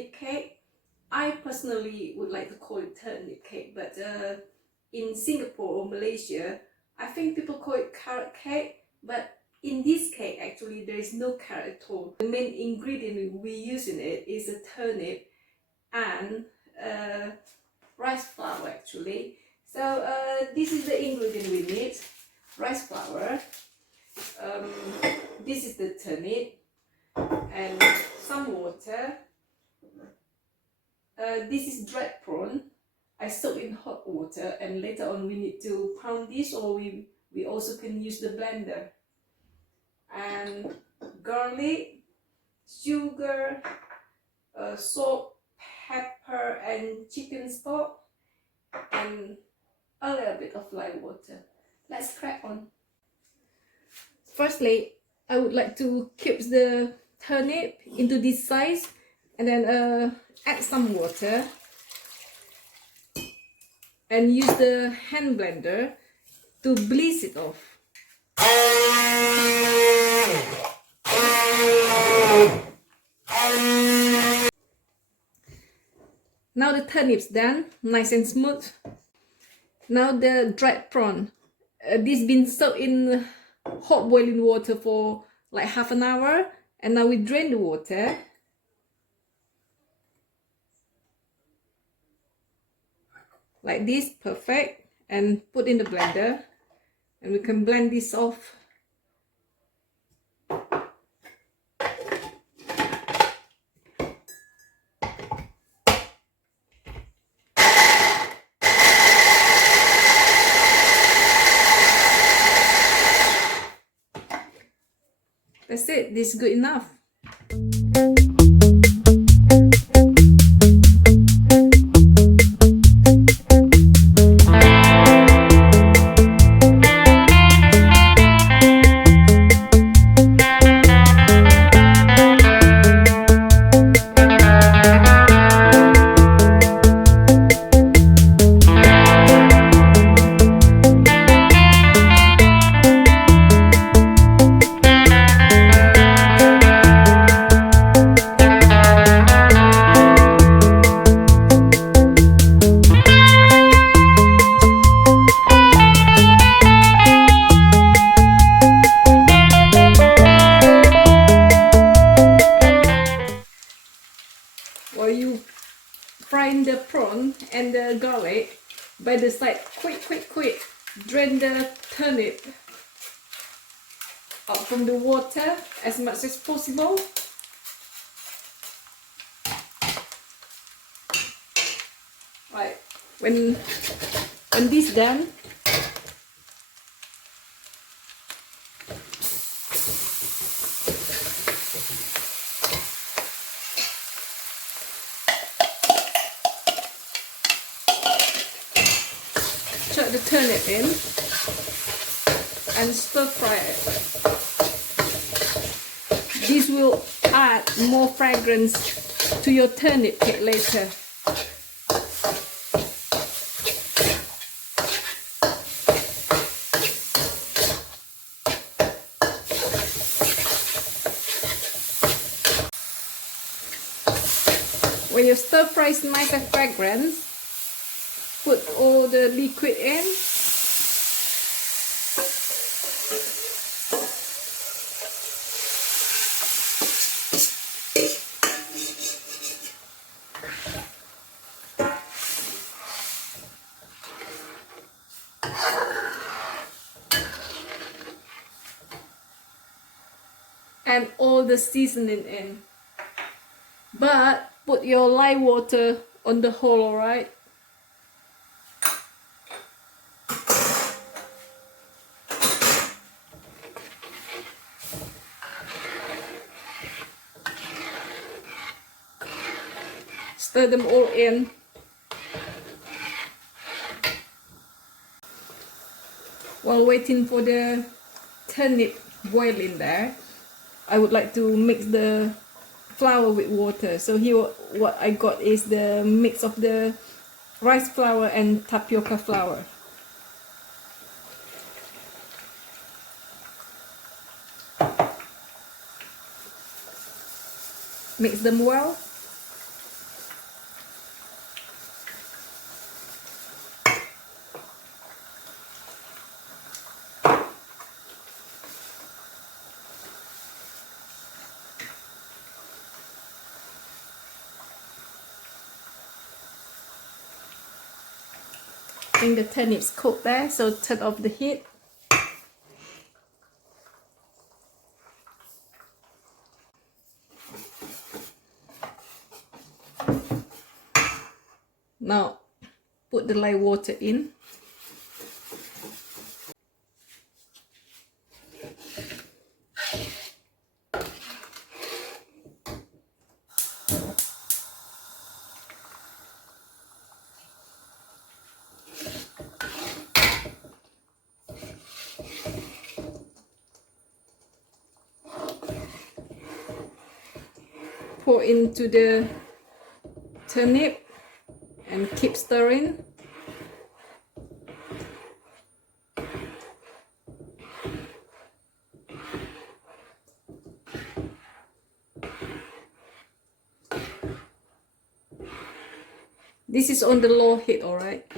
turnip cake. I personally would like to call it turnip cake, but in Singapore or Malaysia, I think people call it carrot cake. But in this cake, actually, there is no carrot at all. The main ingredient we use in it is a turnip and rice flour, actually. So this is the ingredient we need: rice flour. This is the turnip and some water. This is dried prawn. I soak in hot water, and later on we need to pound this, or we also can use the blender. And garlic, sugar, salt, pepper, and chicken stock, and a little bit of light water. Let's crack on. Firstly, I would like to keep the turnip into this size, and then add some water and use the hand blender to bleach it off. Now the turnip's done, nice and smooth. Now the dried prawn. This been soaked in hot boiling water for like half an hour, and now we drain the water. Like this, perfect, and put in the blender, and we can blend this off. That's it, this is good enough. While you frying the prawn and the garlic, by the side, quick, drain the turnip out from the water as much as possible. Right, when this done, chuck the turnip in and stir fry it. This will add more fragrance to your turnip cake later. When your stir fry is nice and fragrant, put all the liquid in. And all the seasoning in. But put your light water on the whole, alright? Stir them all in. While waiting for the turnip boiling there, I would like to mix the flour with water. So here what I got is the mix of the rice flour and tapioca flour. Mix them well. think the turnip's cooked there, so turn off the heat. Now put the light water in. Pour into the turnip and keep stirring. This is on the low heat, alright?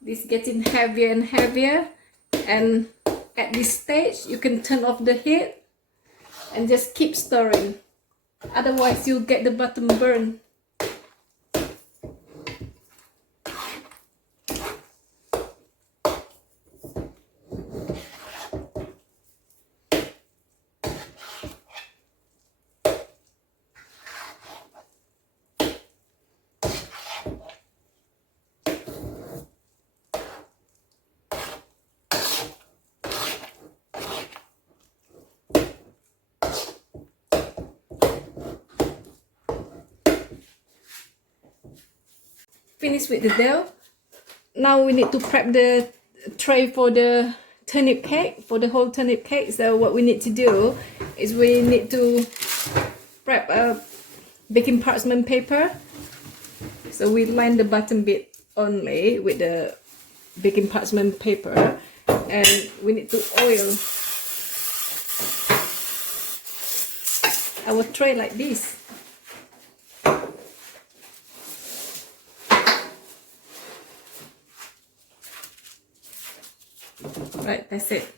This is getting heavier and heavier, and at this stage you can turn off the heat and just keep stirring, otherwise you'll get the bottom burn. Finished with the dough. Now we need to prep the tray for the turnip cake, for the whole turnip cake. So what we need to do is we need to prep a baking parchment paper. So we line the bottom bit only with the baking parchment paper, and we need to oil our tray like this. Right, that's it.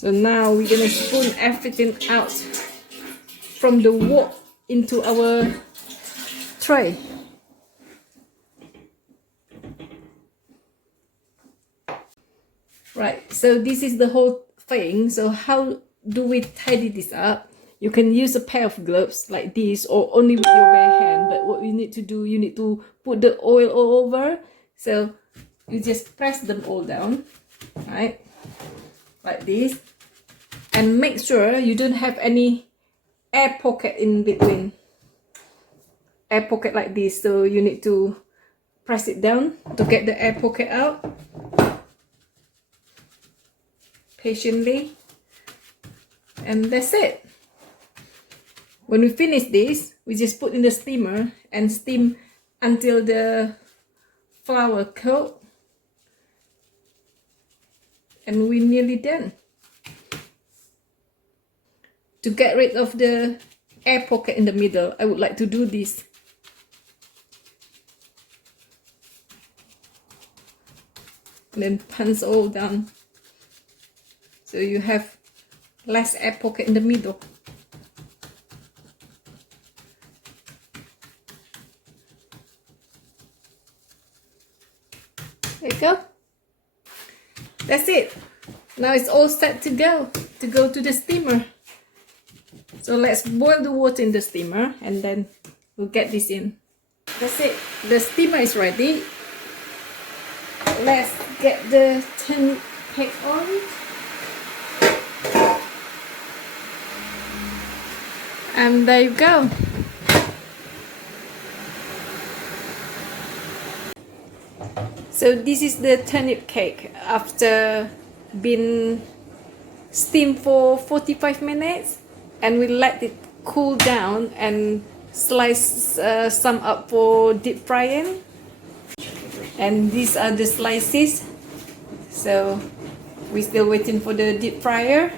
So now we're gonna spoon everything out from the wok into our tray. Right, so this is the whole thing. So how do we tidy this up? You can use a pair of gloves like this, or only with your bare hand. But what you need to do, you need to put the oil all over. So you just press them all down, right, like this, and make sure you don't have any air pocket in between. Air pocket like this, so you need to press it down to get the air pocket out patiently, and that's it. When we finish this, we just put in the steamer and steam until the flour coat, and we're nearly done. To get rid of the air pocket in the middle, I would like to do this. And then punch all down, so you have less air pocket in the middle. There you go. That's it. Now it's all set to go to the steamer. So let's boil the water in the steamer and then we'll get this in. That's it. The steamer is ready. Let's get the turnip cake on. And there you go. So this is the turnip cake after being steamed for 45 minutes, and we let it cool down and slice some up for deep frying. And these are the slices. So we're still waiting for the deep fryer.